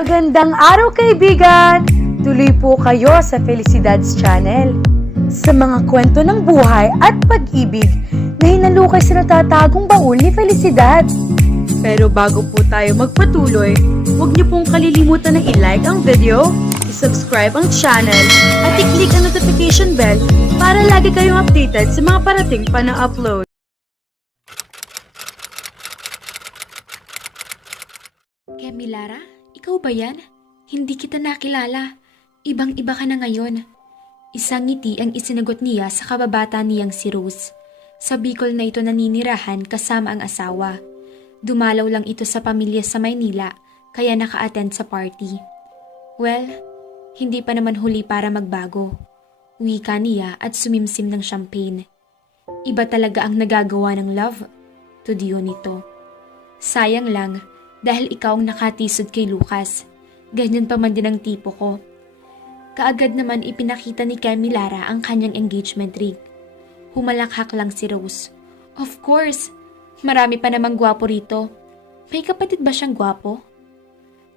Magandang araw kaibigan! Tuloy po kayo sa Felicidad's Channel. Sa mga kwento ng buhay at pag-ibig na hinalukay sa natatagong baul ni Felicidad. Pero bago po tayo magpatuloy, huwag niyo pong kalilimutan na i-like ang video, i-subscribe ang channel, at i-click ang notification bell para lagi kayong updated sa mga parating pa na upload. Kemilara, ikaw ba yan? Hindi kita nakilala. Ibang-iba ka na ngayon. Isang ngiti ang isinagot niya sa kababata niyang si Rose. Sa Bicol na ito naninirahan kasama ang asawa. Dumalaw lang ito sa pamilya sa Maynila kaya naka-attend sa party. Well, hindi pa naman huli para magbago. Wika niya at sumimsim ng champagne. Iba talaga ang nagagawa ng love. To Dio nito. Sayang lang dahil ikaw ang nakatisod kay Lucas. Ganyan pa man din ang tipo ko. Kaagad naman ipinakita ni Kemilara ang kanyang engagement ring. Humalakhak lang si Rose. Of course! Marami pa namang gwapo rito. May kapatid ba siyang gwapo?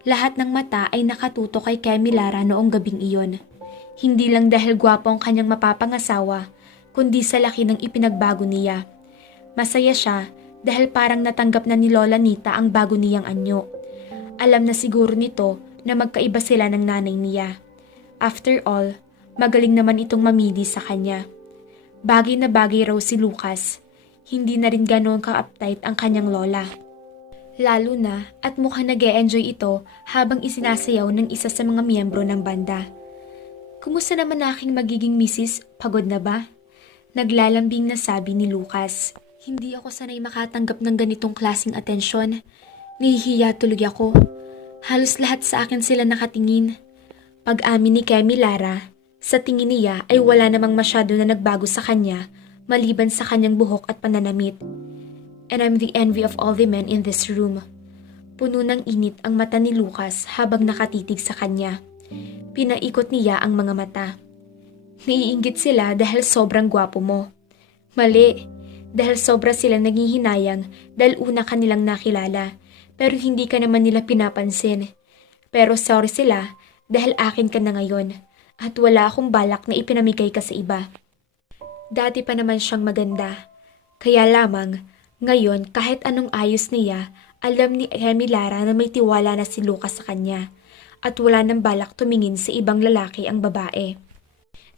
Lahat ng mata ay nakatuto kay Kemilara noong gabing iyon. Hindi lang dahil gwapo ang kanyang mapapangasawa, kundi sa laki ng ipinagbago niya. Masaya siya dahil parang natanggap na ni Lola Nita ang bago niyang anyo. Alam na siguro nito na magkaiba sila ng nanay niya. After all, magaling naman itong mamili sa kanya. Bagay na bagay raw si Lucas. Hindi na rin ganoon ka-uptight ang kanyang lola. Lalo na at mukhang nag-e-enjoy ito habang isinasayaw ng isa sa mga miyembro ng banda. Kumusta naman aking magiging misis? Pagod na ba? Naglalambing na sabi ni Lucas. Hindi ako sanay makatanggap ng ganitong klaseng atensyon. Nahihiya tuloy ako. Halos lahat sa akin sila nakatingin. Pag-amin ni Kemilara, sa tingin niya ay wala namang masyado na nagbago sa kanya maliban sa kanyang buhok at pananamit. And I'm the envy of all the men in this room. Puno ng init ang mata ni Lucas habang nakatitig sa kanya. Pinaikot niya ang mga mata. Naiinggit sila dahil sobrang gwapo mo. Mali, dahil sobra sila nanghihinayang dahil una ka nilang nakilala, pero hindi ka naman nila pinapansin. Pero sorry sila dahil akin ka na ngayon at wala akong balak na ipinamigay ka sa iba. Dati pa naman siyang maganda. Kaya lamang, ngayon kahit anong ayos niya, alam ni Kemilara na may tiwala na si Lucas sa kanya at wala nang balak tumingin sa ibang lalaki ang babae.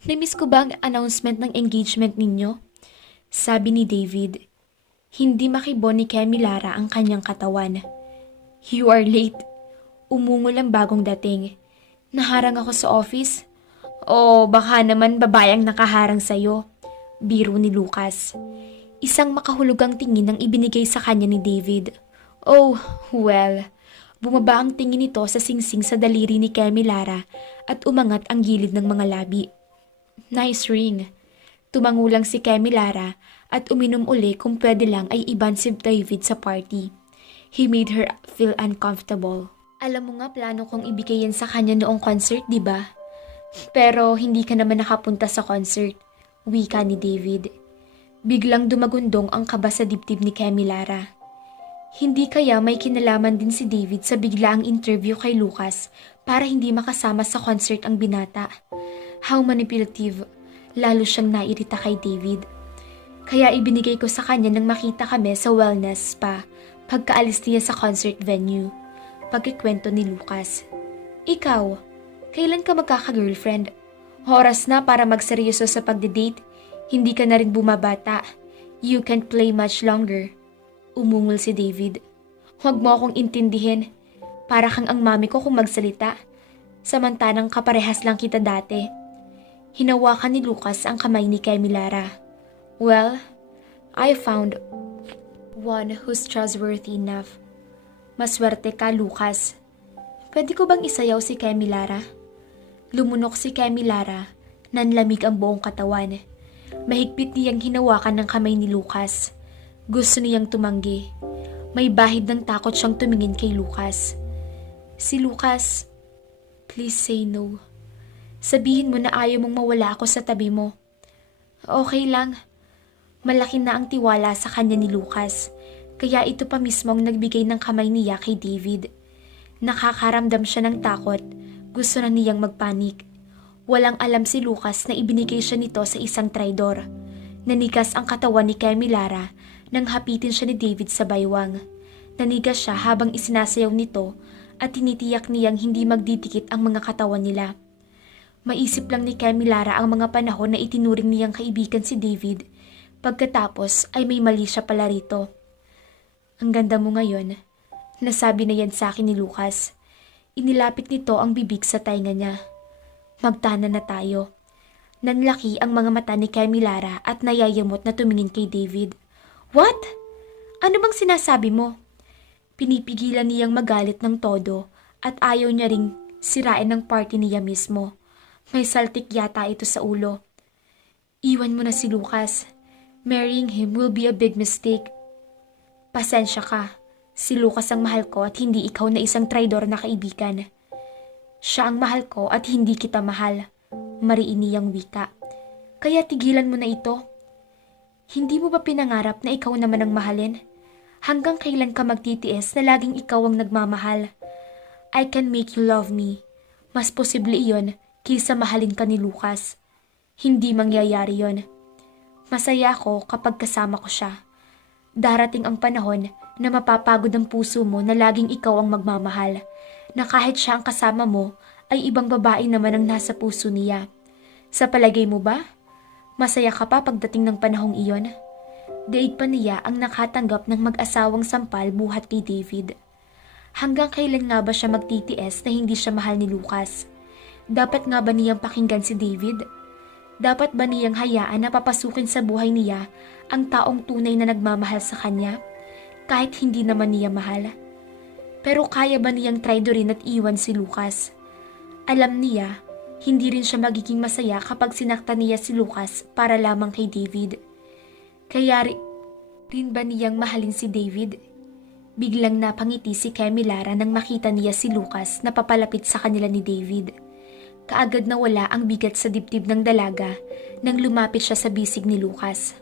Namiss ko ba ang announcement ng engagement ninyo? Sabi ni David. Hindi makibon ni Kemilara ang kanyang katawan. You are late. Umungol ang bagong dating. Naharang ako sa office? O baka naman babayang nakaharang sa'yo. Biro ni Lucas. Isang makahulugang tingin ang ibinigay sa kanya ni David. Oh, well. Bumaba ang tingin nito sa singsing sa daliri ni Kemilara at umangat ang gilid ng mga labi. Nice ring. Tumangulang si Kemilara at uminom uli kung pwede lang ay iban si David sa party. He made her feel uncomfortable. Alam mo nga plano kong ibigay yan sa kanya noong concert, di ba? Pero hindi ka naman nakapunta sa concert. Wika ni David. Biglang dumagundong ang kaba sa dibdib ni Kemilara. Hindi kaya may kinalaman din si David sa biglaang interview kay Lucas para hindi makasama sa concert ang binata. How manipulative. Lalo siyang nairita kay David. Kaya ibinigay ko sa kanya nang makita kami sa wellness spa pagkaalis niya sa concert venue. Pagkikwento ni Lucas. Ikaw, kailan ka magkaka-girlfriend? Oras na para magseryoso sa pagde-date. Hindi ka na rin bumabata. You can't play much longer. Umungol si David. Huwag mo akong intindihin. Para kang ang mami ko kung magsalita. Samantanang kaparehas lang kita dati. Hinawakan ni Lucas ang kamay ni Kemilara. Well, I found one who's trustworthy enough. Maswerte ka, Lucas. Pwede ko bang isayaw si Kemilara? Lumunok si Kemilara, nanlamig ang buong katawan. Mahigpit niyang hinawakan ng kamay ni Lucas. Gusto niyang tumanggi. May bahid ng takot siyang tumingin kay Lucas. Si Lucas, please say no. Sabihin mo na ayaw mong mawala ako sa tabi mo. Okay lang. Malaki na ang tiwala sa kanya ni Lucas. Kaya ito pa mismo ang nagbigay ng kamay niya kay David. Nakakaramdam siya ng takot. Gusto na niyang magpanik. Walang alam si Lucas na ibinigay siya nito sa isang traidor. Nanigas ang katawan ni Kamilara nang hapitin siya ni David sa baywang. Nanigas siya habang isinasayaw nito at tinitiyak niyang hindi magdidikit ang mga katawan nila. Maisip lang ni Kamilara ang mga panahon na itinuring niyang kaibigan si David. Pagkatapos ay may mali siya pala rito. Ang ganda mo ngayon. Nasabi na yan sa akin ni Lucas. Inilapit nito ang bibig sa tainga niya. Magtana na tayo. Nanlaki ang mga mata ni Kamilara at nayayamot na tumingin kay David. What? Ano bang sinasabi mo? Pinipigilan niyang magalit ng todo at ayaw niya ring sirain ng party niya mismo. May saltik yata ito sa ulo. Iwan mo na si Lucas. Marrying him will be a big mistake. Pasensya ka. Si Lucas ang mahal ko at hindi ikaw na isang traidor na kaibigan. Siya ang mahal ko at hindi kita mahal. Mariin niyang wika. Kaya tigilan mo na ito. Hindi mo ba pinangarap na ikaw naman ang mahalin? Hanggang kailan ka magtitiis na laging ikaw ang nagmamahal? I can make you love me. Mas posible iyon kaysa mahalin ka ni Lucas. Hindi mangyayari yon. Masaya ako kapag kasama ko siya. Darating ang panahon na mapapagod ang puso mo na laging ikaw ang magmamahal, na kahit siya ang kasama mo ay ibang babae naman ang nasa puso niya. Sa palagay mo ba? Masaya ka pa pagdating ng panahong iyon? Daig pa niya ang nakatanggap ng mag-asawang sampal buhat kay David. Hanggang kailan nga ba siya magtitiis na hindi siya mahal ni Lucas? Dapat nga ba niyang pakinggan si David? Dapat ba niyang hayaan na papasukin sa buhay niya ang taong tunay na nagmamahal sa kanya, kahit hindi naman niya mahal? Pero kaya ba niyang traidorin at iwan si Lucas? Alam niya, hindi rin siya magiging masaya kapag sinaktan niya si Lucas para lamang kay David. Kaya rin ba niyang mahalin si David? Biglang napangiti si Kamilara nang makita niya si Lucas na papalapit sa kanila ni David. Kaagad nawala ang bigat sa dibdib ng dalaga nang lumapit siya sa bisig ni Lucas.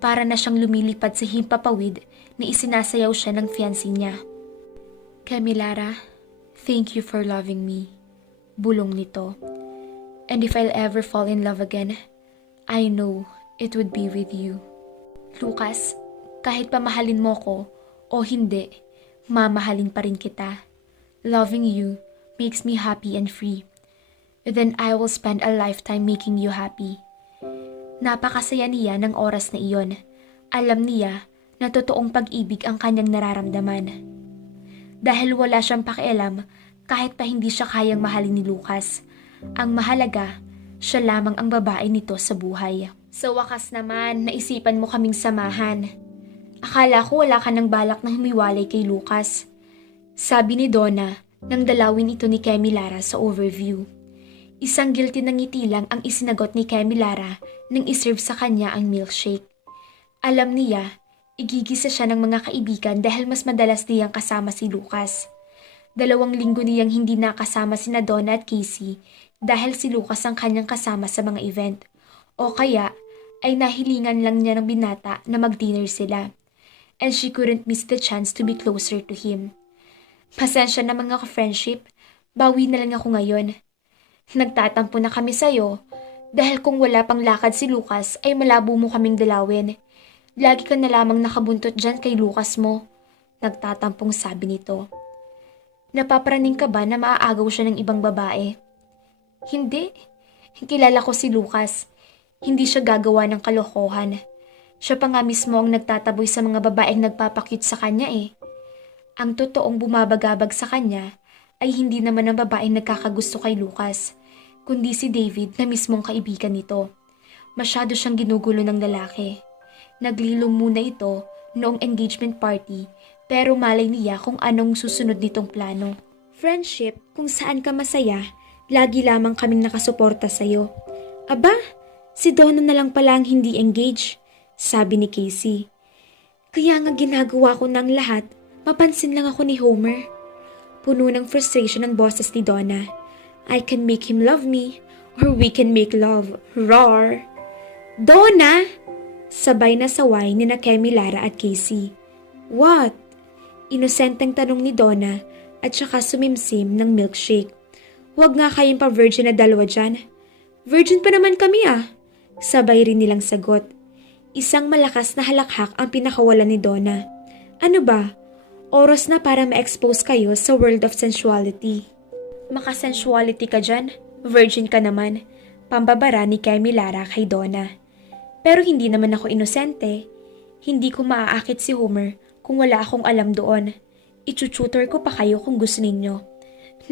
Para na siyang lumilipad sa himpapawid na isinasayaw siya ng fiancé niya. Kamilara, thank you for loving me. Bulong nito. And if I'll ever fall in love again, I know it would be with you. Lucas, kahit pamahalin mo ko o hindi, mamahalin pa rin kita. Loving you makes me happy and free. Then I will spend a lifetime making you happy. Napakasaya niya ng oras na iyon. Alam niya na totoong pag-ibig ang kanyang nararamdaman. Dahil wala siyang pakialam kahit pa hindi siya kayang mahalin ni Lucas. Ang mahalaga, siya lamang ang babae nito sa buhay. Sa wakas naman, naisipan mo kaming samahan. Akala ko wala ka ng balak na humiwalay kay Lucas. Sabi ni Donna nang dalawin ito ni Kamilara sa overview. Isang guilty na ngiti lang ang isinagot ni Kamilara nang iserve sa kanya ang milkshake. Alam niya, igigisa siya ng mga kaibigan dahil mas madalas niyang kasama si Lucas. 2 linggo niyang hindi nakasama sina Donna at Casey dahil si Lucas ang kanyang kasama sa mga event. O kaya ay nahilingan lang niya ng binata na mag-dinner sila. And she couldn't miss the chance to be closer to him. Pasensya na mga ka-friendship, bawi na lang ako ngayon. Nagtatampo na kami sa'yo dahil kung wala pang lakad si Lucas ay malabo mo kaming dalawin. Lagi ka na lamang nakabuntot dyan kay Lucas mo. Nagtatampong sabi nito. Napapraning ka ba na maaagaw siya ng ibang babae? Hindi. Kilala ko si Lucas. Hindi siya gagawa ng kalokohan. Siya pa nga mismo ang nagtataboy sa mga babaeng nagpapakyut sa kanya eh. Ang totoong bumabagabag sa kanya ay hindi naman ang babaeng nagkakagusto kay Lucas, kundi si David na mismong kaibigan nito. Masyado siyang ginugulo ng lalaki. Naglilong muna ito noong engagement party pero malay niya kung anong susunod nitong plano. Friendship, kung saan ka masaya, lagi lamang kaming nakasuporta sa'yo. Aba, si Donna na lang pala ang hindi engaged, sabi ni Casey. Kaya nga ginagawa ko ng lahat, mapansin lang ako ni Homer. Puno ng frustration ang boses ni Donna. I can make him love me, or we can make love. Roar! Donna! Sabay na saway ni na Kamilara at Casey. What? Inosenteng tanong ni Donna at saka sumimsim ng milkshake. Huwag nga kayong pa-virgin na dalawa dyan. Virgin pa naman kami ah. Sabay rin nilang sagot. Isang malakas na halakhak ang pinakawalan ni Donna. Ano ba? Oras na para ma-expose kayo sa world of sensuality. Makasensuality ka dyan? Virgin ka naman. Pambabara ni Lara kay Donna. Pero hindi naman ako inosente. Hindi ko maaakit si Homer kung wala akong alam doon. Ichututor ko pa kayo kung gusto ninyo.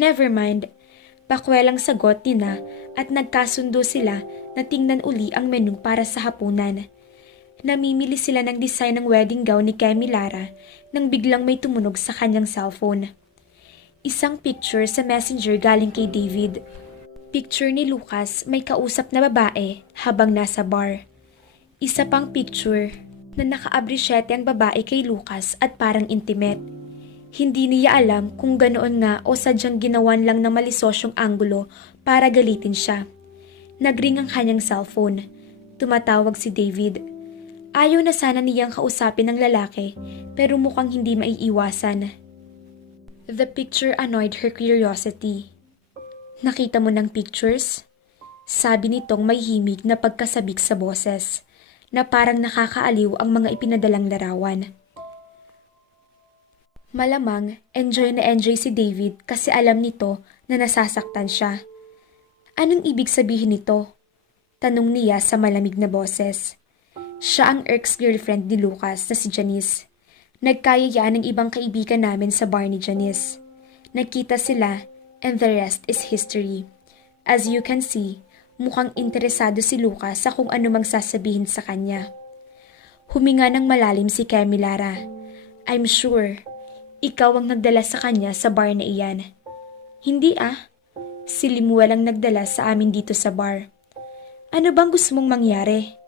Never mind. Pakwelang sagot nina at nagkasundo sila na tingnan uli ang menu para sa hapunan. Namimili sila ng design ng wedding gown ni Lara nang biglang may tumunog sa kanyang cellphone. Isang picture sa messenger galing kay David. Picture ni Lucas may kausap na babae habang nasa bar. Isa pang picture na naka-abrisyete ang babae kay Lucas at parang intimate. Hindi niya alam kung ganoon nga o sadyang ginawan lang ng malisosyong anggulo para galitin siya. Nagring ang kanyang cellphone. Tumatawag si David. Ayaw na sana niyang kausapin ng lalaki pero mukhang hindi maiiwasan. The picture annoyed her curiosity. Nakita mo ng pictures? Sabi nitong may himig na pagkasabik sa boses na parang nakakaaliw ang mga ipinadalang larawan. Malamang enjoy na enjoy si David kasi alam nito na nasasaktan siya. Anong ibig sabihin nito? Tanong niya sa malamig na boses. Siya ang ex-girlfriend ni Lucas na si Janice. Nagkayayaan ng ibang kaibigan namin sa bar ni Janice. Nagkita sila and the rest is history. As you can see, mukhang interesado si Lucas sa kung ano mang sasabihin sa kanya. Huminga ng malalim si Lara. I'm sure, ikaw ang nagdala sa kanya sa bar na iyan. Hindi ah, si Limuel ang nagdala sa amin dito sa bar. Ano bang gusto mong mangyari?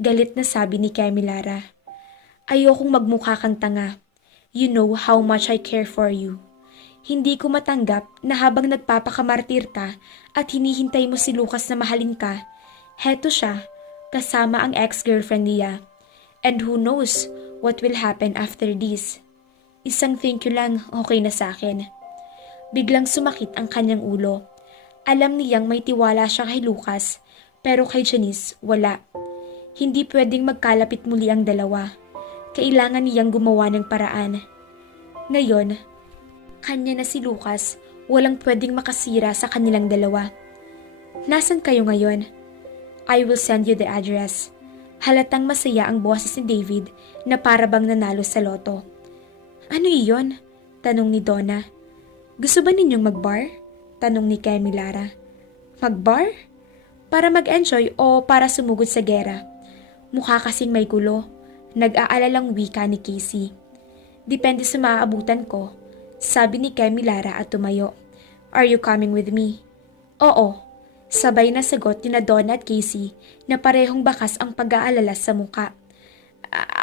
Galit na sabi ni Lara. Ayokong magmukha kang tanga. You know how much I care for you. Hindi ko matanggap na habang nagpapakamartir ka at hinihintay mo si Lucas na mahalin ka, heto siya, kasama ang ex-girlfriend niya. And who knows what will happen after this. Isang thank you lang, okay na sa akin. Biglang sumakit ang kanyang ulo. Alam niyang may tiwala siya kay Lucas, pero kay Janice, wala. Hindi pwedeng magkalapit muli ang dalawa. Kailangan niyang gumawa ng paraan. Ngayon, kanya na si Lucas, walang pwedeng makasira sa kanilang dalawa. Nasaan kayo ngayon? I will send you the address. Halatang masaya ang boses ni David na para bang nanalo sa loto. Ano iyon? Tanong ni Donna. Gusto ba ninyong magbar? Tanong ni Lara. Magbar? Para mag-enjoy o para sumugod sa gera? Mukha kasing may gulo. Nag-aalalang wika ni Casey. Depende sa maaabutan ko, sabi ni Lara at tumayo. Are you coming with me? Oo. Sabay na sagot ni Donna at Casey na parehong bakas ang pag-aalala sa muka.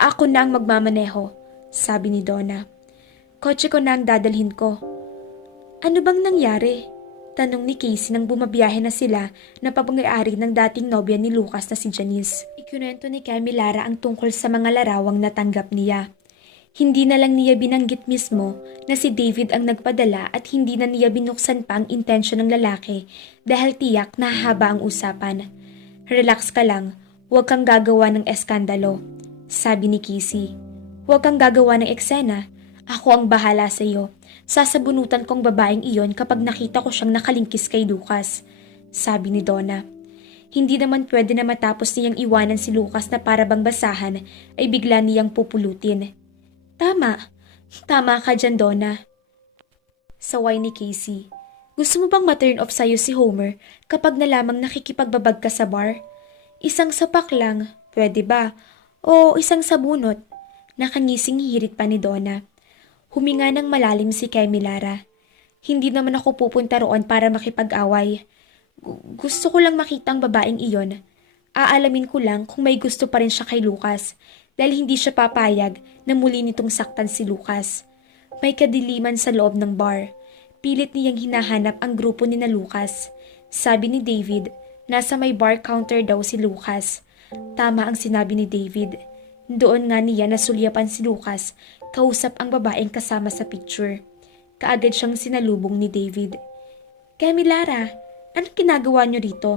Ako na ang magmamaneho, sabi ni Donna. Kotse ko na ang dadalhin ko. Ano bang nangyari? Tanong ni Casey nang bumabiyahe na sila na papangayari ng dating nobya ni Lucas na si Janice. Ikunento ni Lara ang tungkol sa mga larawang natanggap niya. Hindi na lang niya binanggit mismo na si David ang nagpadala at hindi na niya binuksan pa ang intensyon ng lalaki dahil tiyak na haba ang usapan. Relax ka lang, huwag kang gagawa ng eskandalo, sabi ni Casey. Huwag kang gagawa ng eksena, ako ang bahala sa iyo. Sasabunutan kong babaeng iyon kapag nakita ko siyang nakalingkis kay Lucas, sabi ni Donna. Hindi naman pwede na matapos niyang iwanan si Lucas na para bang basahan ay bigla niyang pupulutin. Tama ka dyan, Donna. Saway ni Casey. Gusto mo bang ma-turn off sa'yo si Homer kapag nalamang nakikipagbabag ka sa bar? Isang sapak lang, pwede ba? O isang sabunot? Nakangising hirit pa ni Donna. Huminga ng malalim si Lara. Hindi naman ako pupunta roon para makipag-away. Gusto ko lang makita ang babaeng iyon. Aalamin ko lang kung may gusto pa rin siya kay Lucas dahil hindi siya papayag na muli nitong saktan si Lucas. May kadiliman sa loob ng bar. Pilit niyang hinahanap ang grupo ni na Lucas. Sabi ni David, nasa may bar counter daw si Lucas. Tama ang sinabi ni David. Doon nga niya nasulyapan si Lucas, kausap ang babaeng kasama sa picture. Kaagad siyang sinalubong ni David. Kamilara, anong ginagawa niyo rito?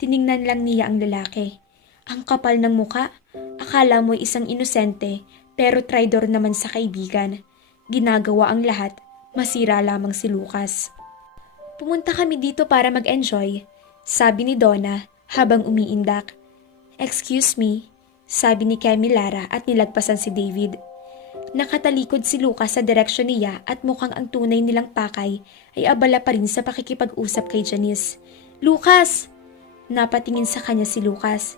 Tiningnan lang niya ang lalaki. Ang kapal ng muka, akala mo'y isang inosente pero traidor naman sa kaibigan. Ginagawa ang lahat, masira lamang si Lucas. Pumunta kami dito para mag-enjoy, sabi ni Donna habang umiindak. Excuse me, sabi ni Kamilara at nilagpasan si David. Nakatalikod si Lucas sa direksyon niya at mukhang ang tunay nilang pakay ay abala pa rin sa pakikipag-usap kay Janice. Lucas! Napatingin sa kanya si Lucas.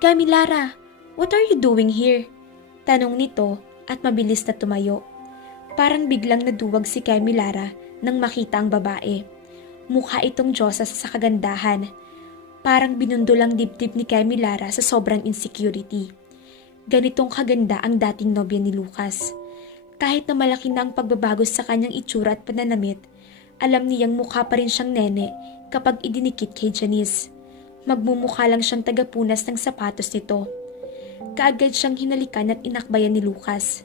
Kamilara, what are you doing here? Tanong nito at mabilis na tumayo. Parang biglang naduwag si Kamilara nang makita ang babae. Mukha itong Diyosa sa kagandahan. Parang binundol ang dibdib ni Kamilara sa sobrang insecurity. Ganitong kaganda ang dating nobya ni Lucas. Kahit na malaki na ang pagbabago sa kanyang itsura at pananamit, alam niyang mukha pa rin siyang nene kapag idinikit kay Janice. Magmumukha lang siyang tagapunas ng sapatos nito. Kaagad siyang hinalikan at inakbayan ni Lucas.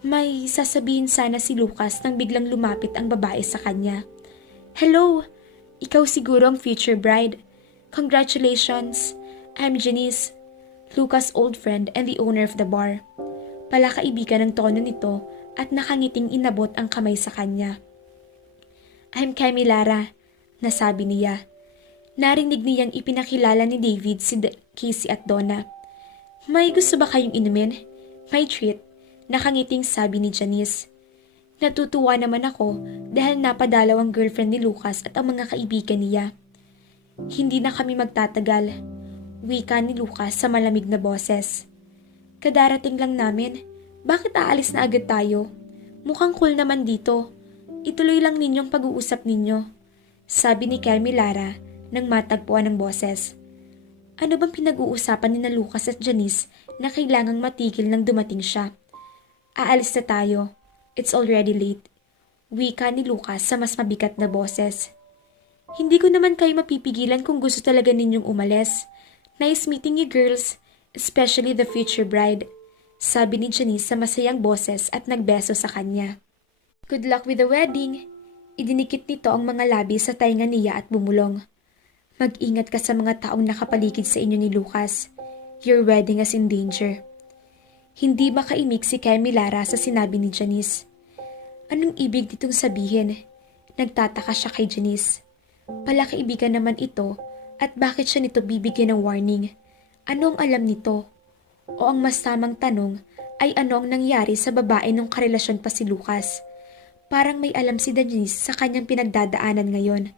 May sasabihin sana si Lucas nang biglang lumapit ang babae sa kanya. Hello! Ikaw siguro ang future bride. Congratulations! I'm Janice, Lucas' old friend and the owner of the bar. Palakaibigan ng tono nito at nakangiting inabot ang kamay sa kanya. I'm Kamilara, nasabi niya. Narinig niyang ipinakilala ni David si Casey at Donna. May gusto ba kayong inumin? May treat, nakangiting sabi ni Janice. Natutuwa naman ako dahil napadalaw ang girlfriend ni Lucas at ang mga kaibigan niya. Hindi na kami magtatagal. Wika ni Lucas sa malamig na boses. Kadarating lang namin. Bakit aalis na agad tayo? Mukhang cool naman dito. Ituloy lang ninyong pag-uusap ninyo. Sabi ni Kamilara nang matagpuan ng boses. Ano bang pinag-uusapan ni na Lucas at Janice na kailangang matigil nang dumating siya? Aalis na tayo. It's already late. Wika ni Lucas sa mas mabigat na boses. Hindi ko naman kayo mapipigilan kung gusto talaga ninyong umalis. Nice meeting you girls, especially the future bride, sabi ni Janice sa masayang boses at nagbeso sa kanya. Good luck with the wedding. Idinikit nito ang mga labi sa tainga niya at bumulong. Mag-ingat ka sa mga taong nakapaligid sa inyo ni Lucas. Your wedding is in danger. Hindi makaimik si Kamilara sa sinabi ni Janice. Anong ibig nitong sabihin? Nagtataka siya kay Janice. Palakaibigan naman ito. At bakit siya nito bibigyan ng warning? Ano ang alam nito? O ang mas tamang tanong ay ano ang nangyari sa babae nung karelasyon pa si Lucas? Parang may alam si Janice sa kanyang pinagdadaanan ngayon.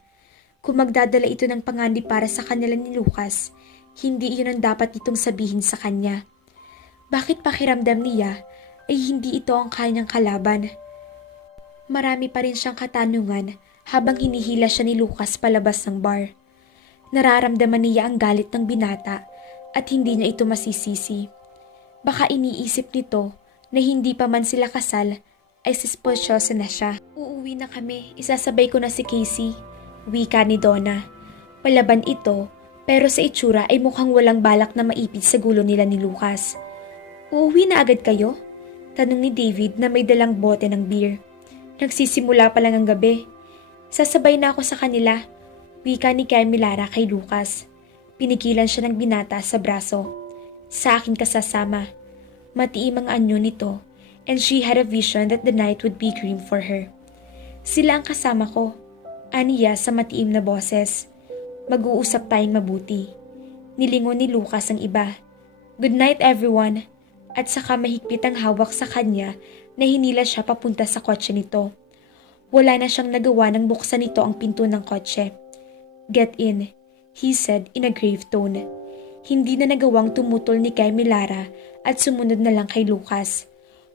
Kung magdadala ito ng panganib para sa kanila ni Lucas, hindi iyon ang dapat itong sabihin sa kanya. Bakit pakiramdam niya ay hindi ito ang kanyang kalaban? Marami pa rin siyang katanungan habang hinihila siya ni Lucas palabas ng bar. Nararamdaman niya ang galit ng binata at hindi niya ito masisisi. Baka iniisip nito na hindi pa man sila kasal ay sisposyoso na siya. Uuwi na kami, isasabay ko na si Casey. Wika ni Donna. Palaban ito pero sa itsura ay mukhang walang balak na maipit sa gulo nila ni Lucas. Uuwi na agad kayo? Tanong ni David na may dalang bote ng beer. Nagsisimula pa lang ang gabi. Sasabay na ako sa kanila. Wika ni Kamilara kay Lucas. Pinigilan siya ng binata sa braso. Sa akin ka sasama. Matiim ang anyo nito and she had a vision that the night would be grim for her. Sila ang kasama ko. Aniya sa matiim na boses. Mag-uusap tayong mabuti. Nilingon ni Lucas ang iba. Good night everyone. At saka mahigpit ang hawak sa kanya na hinila siya papunta sa kotse nito. Wala na siyang nagawa nang buksan nito ang pinto ng kotse. Get in, he said in a grave tone. Hindi na nagawang tumutol ni Kamilara at sumunod na lang kay Lucas.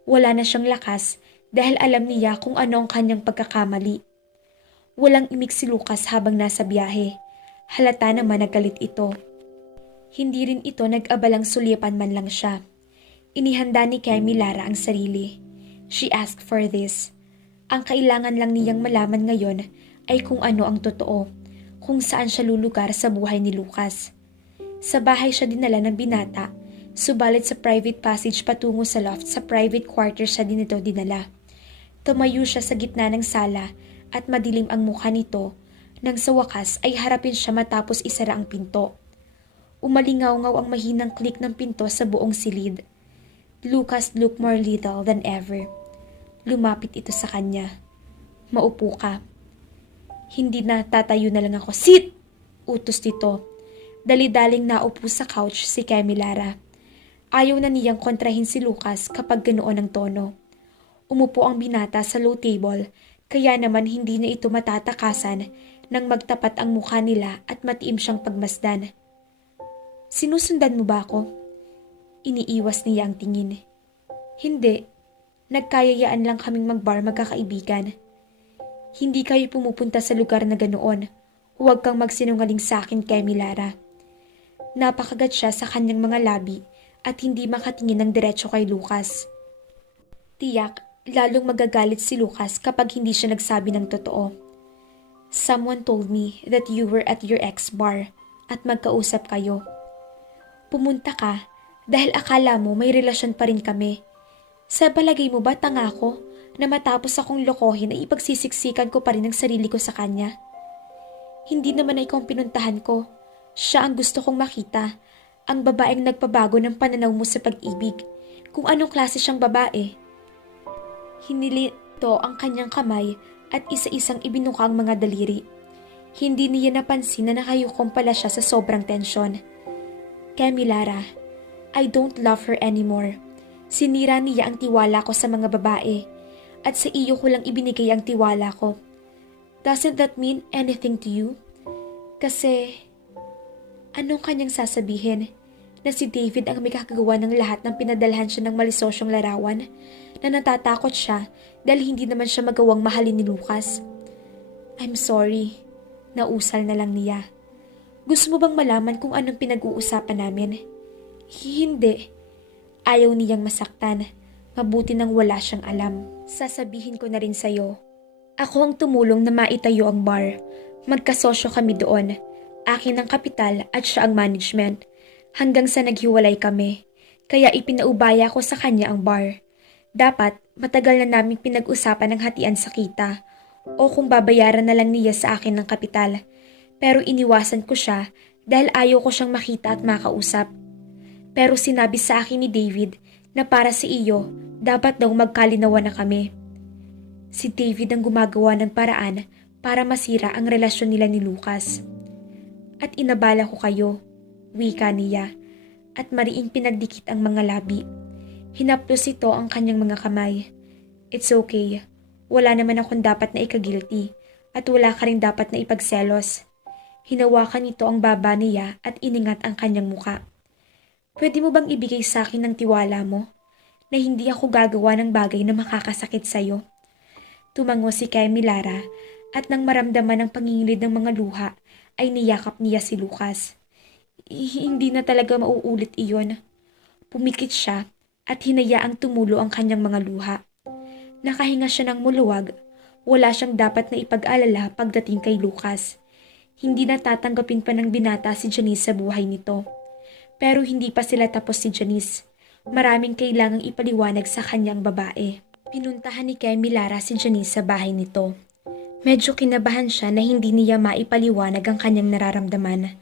Wala na siyang lakas dahil alam niya kung ano ang kanyang pagkakamali. Walang imik si Lucas habang nasa biyahe. Halata naman nagalit ito. Hindi rin ito nag-abalang sulipan man lang siya. Inihanda ni Kamilara ang sarili. She asked for this. Ang kailangan lang niyang malaman ngayon ay kung ano ang totoo. Kung saan siya lulugar sa buhay ni Lucas. Sa bahay siya dinala ng binata, subalit sa private passage patungo sa loft sa private quarters siya din ito dinala. Tumayo siya sa gitna ng sala at madilim ang mukha nito nang sa wakas ay harapin siya matapos isara ang pinto. Umalingaw-ngaw ang mahinang klik ng pinto sa buong silid. Lucas looked more little than ever. Lumapit ito sa kanya. Maupo ka. Hindi na, tatayo na lang ako. Sit! Utos nito. Dali-daling naupo sa couch si Kamilara. Ayaw na niyang kontrahin si Lucas kapag ganoon ang tono. Umupo ang binata sa low table, kaya naman hindi na ito matatakasan nang magtapat ang mukha nila at matiim siyang pagmasdan. Sinusundan mo ba ako? Iniiwas niya ang tingin. Hindi. Nagkayayaan lang kaming magbar magkakaibigan. Hindi kayo pumupunta sa lugar na ganoon. Huwag kang magsinungaling sa akin, Kamilara. Napakagat siya sa kanyang mga labi at hindi makatingin ng diretso kay Lucas. Tiyak, lalong magagalit si Lucas kapag hindi siya nagsabi ng totoo. Someone told me that you were at your ex-bar at magkausap kayo. Pumunta ka dahil akala mo may relasyon pa rin kami. Sa palagay mo ba tanga ko na matapos akong lokohin ay ipagsisiksikan ko pa rin ang sarili ko sa kanya? Hindi naman ay ikaw ang pinuntahan ko. Siya ang gusto kong makita. Ang babaeng nagpabago ng pananaw mo sa pag-ibig. Kung anong klase siyang babae. Hinilito ang kanyang kamay at isa-isang ibinuka ang mga daliri. Hindi niya napansin na nakayukom pala siya sa sobrang tensyon. Kamilara, I don't love her anymore. Sinira niya ang tiwala ko sa mga babae at sa iyo ko lang ibinigay ang tiwala ko. Doesn't that mean anything to you? Kasi, anong kanyang sasabihin? Na si David ang may kakagawa ng lahat ng pinadalhan siya ng malisosyong larawan? Na natatakot siya dahil hindi naman siya magawang mahalin ni Lucas? I'm sorry. Nausal na lang niya. Gusto mo bang malaman kung anong pinag-uusapan namin? Hindi. Ayaw niyang masaktan. Mabuti nang wala siyang alam. Sasabihin ko na rin sa'yo. Ako ang tumulong na maitayo ang bar. Magkasosyo kami doon. Akin ang kapital at siya ang management. Hanggang sa naghiwalay kami. Kaya ipinaubaya ko sa kanya ang bar. Dapat matagal na naming pinag-usapan ng hatian sa kita. O kung babayaran na lang niya sa akin ng kapital. Pero iniwasan ko siya dahil ayaw ko siyang makita at makausap. Pero sinabi sa akin ni David na para sa iyo, dapat daw magkalinawan na kami. Si David ang gumagawa ng paraan para masira ang relasyon nila ni Lucas. At inabala ko kayo, wika niya, at mariing pinagdikit ang mga labi. Hinaplos ito ang kanyang mga kamay. It's okay, wala naman akong dapat na ikagilty at wala ka rin dapat na ipagselos. Hinawakan nito ang baba niya at iningat ang kanyang muka. Pwede mo bang ibigay sa akin ng tiwala mo na hindi ako gagawa ng bagay na makakasakit sa'yo? Tumango si Kamilara at nang maramdaman ang pangingilid ng mga luha ay niyakap niya si Lucas. Hindi na talaga mauulit iyon. Pumikit siya at hinayaang tumulo ang kanyang mga luha. Nakahinga siya ng muluwag. Wala siyang dapat na ipag-alala pagdating kay Lucas. Hindi na tatanggapin pa ng binata si Janice sa buhay nito. Pero hindi pa sila tapos si Janice. Maraming kailangang ipaliwanag sa kanyang babae. Pinuntahan ni Kamilara si Janice sa bahay nito. Medyo kinabahan siya na hindi niya maipaliwanag ang kanyang nararamdaman.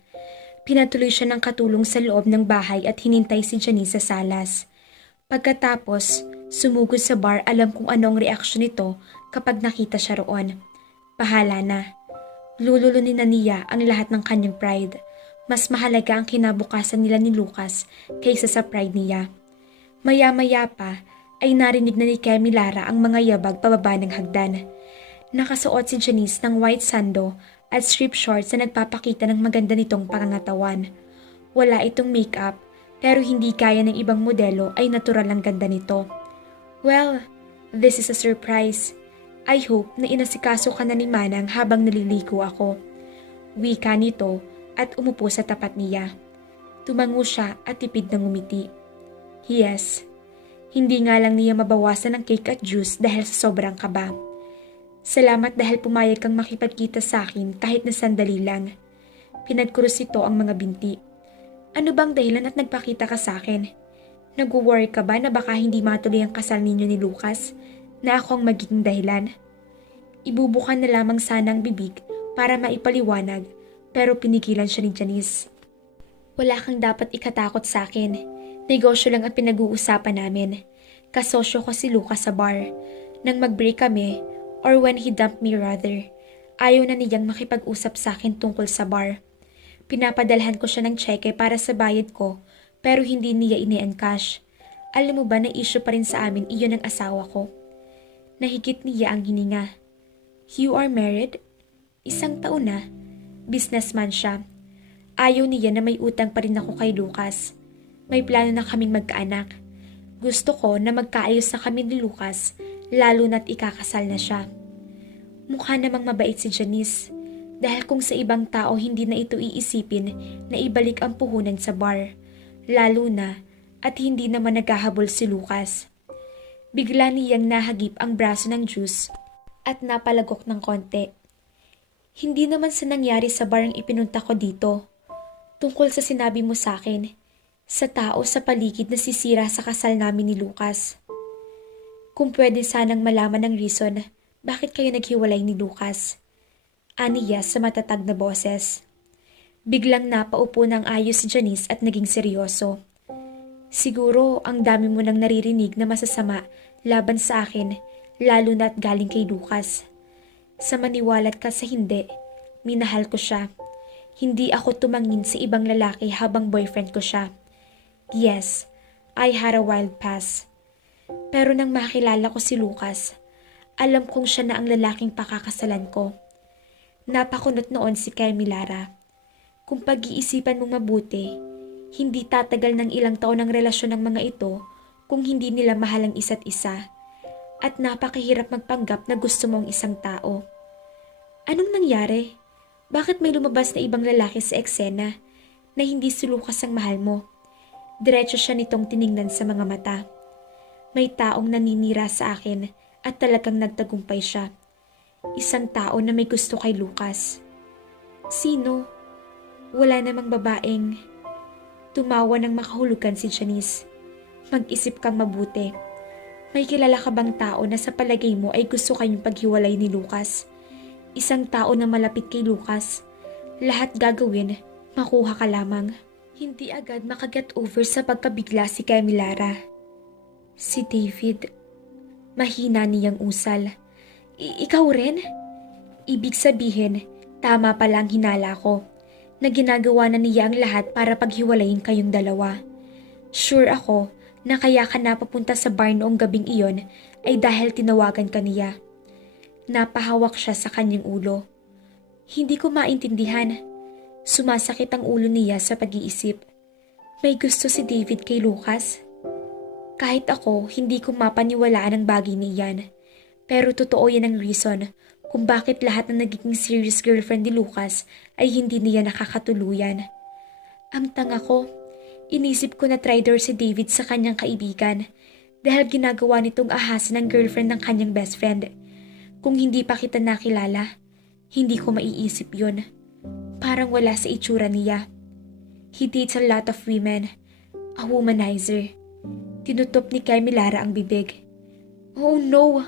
Pinatuloy siya ng katulong sa loob ng bahay at hinintay si Janice sa salas. Pagkatapos, sumugod sa bar alam kung anong reaksyon nito kapag nakita siya roon. Bahala na. Lululunin na niya ang lahat ng kanyang pride. Mas mahalaga ang kinabukasan nila ni Lucas kaysa sa pride niya. Maya-maya pa ay narinig na ni Kamilara ang mga yabag pababa ng hagdan. Nakasuot si Janice ng white sando at strip shorts na nagpapakita ng maganda nitong pangangatawan. Wala itong makeup pero hindi kaya ng ibang modelo ay natural ang ganda nito. Well, this is a surprise. I hope na inasikaso ka na ni Manang habang naliligo ako. Wika nito at umupo sa tapat niya. Tumango siya at tipid ng ngumiti. Yes, hindi nga lang niya mabawasan ng cake at juice dahil sa sobrang kaba. Salamat dahil pumayag kang makipagkita sa akin kahit na sandali lang. Pinagkurus ito ang mga binti. Ano bang dahilan at nagpakita ka sa akin? Nag-worry ka ba na baka hindi matuloy ang kasal ninyo ni Lucas? na ako ang magiging dahilan. Ibubukan na lamang sana ang bibig para maipaliwanag pero pinigilan siya ni Janice. Wala kang dapat ikatakot sa akin. Negosyo lang ang pinag-uusapan namin. Kasosyo ko si Lucas sa bar. Nang mag-break kami, or when he dumped me rather, ayaw na niyang makipag-usap sa akin tungkol sa bar. Pinapadalhan ko siya ng cheque para sa bayad ko pero hindi niya ini-encash. Alam mo ba na issue pa rin sa amin iyon ng asawa ko? Nahigit niya ang hininga. You are married? 1 taon na. Businessman siya. Ayaw niya na may utang pa rin ako kay Lucas. May plano na kaming magkaanak. Gusto ko na magkaayos na kami ni Lucas, lalo na't ikakasal na siya. Mukha namang mabait si Janice, dahil kung sa ibang tao hindi na ito iisipin na ibalik ang puhunan sa bar, lalo na at hindi naman naghahabol si Lucas. Bigla niyang nahagip ang braso ng juice at napalagok ng konti. Hindi naman sa nangyari sa bar ang ipinunta ko dito. Tungkol sa sinabi mo sa akin, sa tao sa paligid na sisira sa kasal namin ni Lucas. Kung pwede sanang malaman ng reason, bakit kayo naghiwalay ni Lucas? Aniya sa matatag na boses. Biglang napaupo ng ayos si Janice at naging seryoso. Siguro ang dami mo nang naririnig na masasama laban sa akin, lalo na't galing kay Lucas. Sa maniwalat ka sa hindi, minahal ko siya. Hindi ako tumangin sa ibang lalaki habang boyfriend ko siya. Yes, I had a wild past. Pero nang makilala ko si Lucas, alam kong siya na ang lalaking pakakasalan ko. Napakunot noon si Kamilara. Kung pag-iisipan mong mabuti, hindi tatagal ng ilang taon ang relasyon ng mga ito kung hindi nila mahal ang isa't isa. At napakahirap magpanggap na gusto mo ang isang tao. Anong nangyari? Bakit may lumabas na ibang lalaki sa eksena na hindi si Lucas ang mahal mo? Diretso siya nitong tiningnan sa mga mata. May taong naninira sa akin at talagang nagtagumpay siya. Isang tao na may gusto kay Lucas. Sino? Wala namang babaeng. Tumawa ng makahulugan si Janice. Mag-isip kang mabuti. May kilala ka bang tao na sa palagay mo ay gusto kayong paghiwalay ni Lucas? Isang tao na malapit kay Lucas. Lahat gagawin, makuha ka lamang. Hindi agad makaget over sa pagkabigla si Kamilara. Si David. Mahina niyang usal. Ikaw rin? Ibig sabihin, tama pala ang hinala ko, na ginagawa na niya ang lahat para paghiwalayin kayong dalawa. Sure ako na kaya ka napapunta sa bar noong gabing iyon ay dahil tinawagan ka niya. Napahawak siya sa kanyang ulo. Hindi ko maintindihan. Sumasakit ang ulo niya sa pag-iisip. May gusto si David kay Lucas? Kahit ako, hindi ko mapaniwalaan ang bagay niyan. Pero totoo yan ang reason kung bakit lahat ng nagiging serious girlfriend ni Lucas ay hindi niya nakakatuluyan. Ang tanga ko, inisip ko na traitor si David sa kanyang kaibigan dahil ginagawa nitong ahasan ng girlfriend ng kanyang best friend. Kung hindi pa kita nakilala, hindi ko maiisip yun. Parang wala sa itsura niya. He dates a lot of women. A womanizer. Tinutop ni Kamilara ang bibig. Oh no!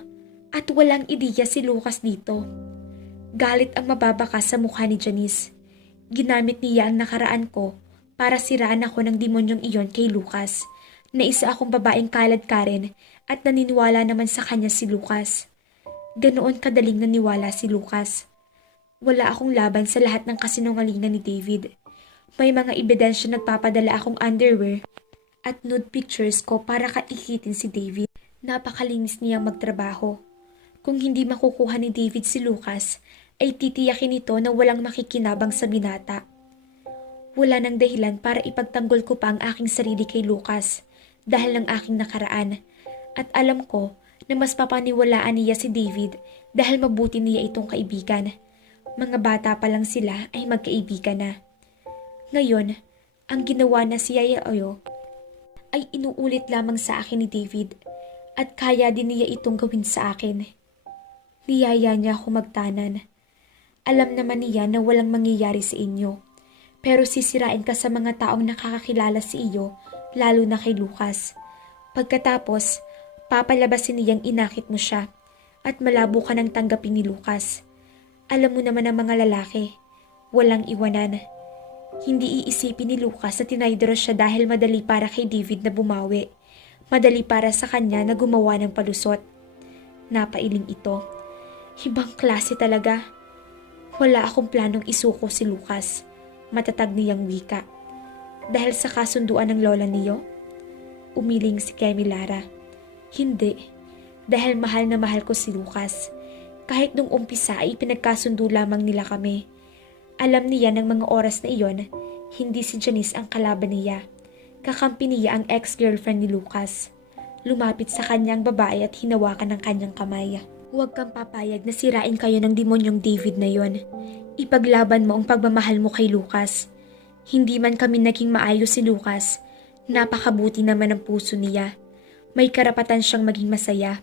At walang ideya si Lucas dito. Galit ang mababakas sa mukha ni Janice. Ginamit niya ang nakaraan ko para siraan ako ng demonyong iyon kay Lucas, na isa akong babaeng kalad ka rin at naniniwala naman sa kanya si Lucas. Ganoon kadaling naniwala si Lucas. Wala akong laban sa lahat ng kasinungalingan ni David. May mga ebidensya nagpapadala akong underwear at nude pictures ko para kaikitin si David. Napakalinis niyang magtrabaho. Kung hindi makukuha ni David si Lucas, ay titiyakin ito na walang makikinabang sa binata. Wala nang dahilan para ipagtanggol ko pa ang aking sarili kay Lucas dahil ng aking nakaraan. At alam ko na mas papaniwalaan niya si David dahil mabuti niya itong kaibigan. Mga bata pa lang sila ay magkaibigan na. Ngayon, ang ginawa na si Yaya Oyo ay inuulit lamang sa akin ni David at kaya din niya itong gawin sa akin. Niyaya niya ako magtanan. Alam naman niya na walang mangyayari sa inyo, pero sisirain ka sa mga taong nakakakilala sa iyo, lalo na kay Lucas. Pagkatapos, Papalabasin niyang inakit mo siya at malabo ka nang tanggapin ni Lucas. Alam mo naman ang mga lalaki, walang iwanan. Hindi iisipin ni Lucas na tinaydora siya dahil madali para kay David na bumawi. Madali para sa kanya na gumawa ng palusot. Napailing ito. Ibang klase talaga. Wala akong planong isuko si Lucas. Matatag niyang wika. Dahil sa kasunduan ng lola niyo? Umiling si Kemilara. Hindi. Dahil mahal na mahal ko si Lucas. Kahit nung umpisa ay pinagkasundo lamang nila kami. Alam niya ng mga oras na iyon, hindi si Janice ang kalaban niya. Kakampi niya ang ex-girlfriend ni Lucas. Lumapit sa kanyang babae at hinawakan ng kanyang kamay. Huwag kang papayag na sirain kayo ng demonyong David na yon. Ipaglaban mo ang pagmamahal mo kay Lucas. Hindi man kami naging maayos si Lucas, napakabuti naman ang puso niya. May karapatan siyang maging masaya.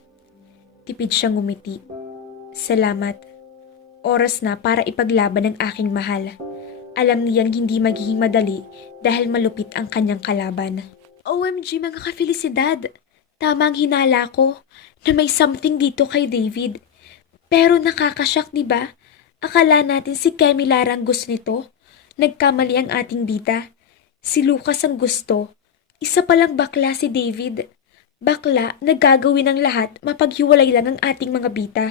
Tipid siyang ngumiti. Salamat. Oras na para ipaglaban ang aking mahal. Alam niyang hindi magiging madali dahil malupit ang kanyang kalaban. OMG mga ka-felisidad! Tama ang hinala ko na may something dito kay David. Pero nakakashock, diba? Akala natin si Kemilara ang gusto nito. Nagkamali ang ating bida. Si Lucas ang gusto. Isa palang bakla si David. Bakla na gagawin ng lahat mapaghiwalay lang ang ating mga bita.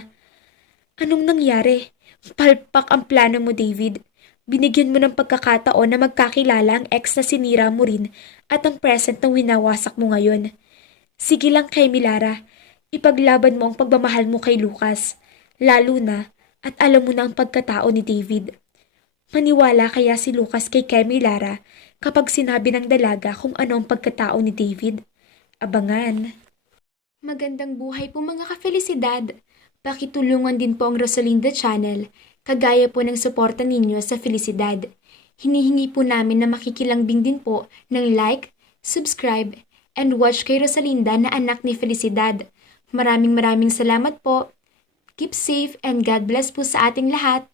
Anong nangyari? Palpak ang plano mo, David. Binigyan mo ng pagkakataon na magkakilala ang ex na sinira mo rin at ang present na winawasak mo ngayon. Sige lang kay Milara, ipaglaban mo ang pagmamahal mo kay Lucas, lalo na at alam mo na ang pagkatao ni David. Maniwala kaya si Lucas kay Kemilara kapag sinabi ng dalaga kung ano ang pagkatao ni David? Abangan. Magandang buhay po mga ka-felisidad. Pakitulungan din po ang Rosalinda Channel, kagaya po ng suporta ninyo sa Felicidad. Hinihingi po namin na makikilambing din po ng like, subscribe, and watch kay Rosalinda na anak ni Felicidad. Maraming salamat po. Keep safe and God bless po sa ating lahat.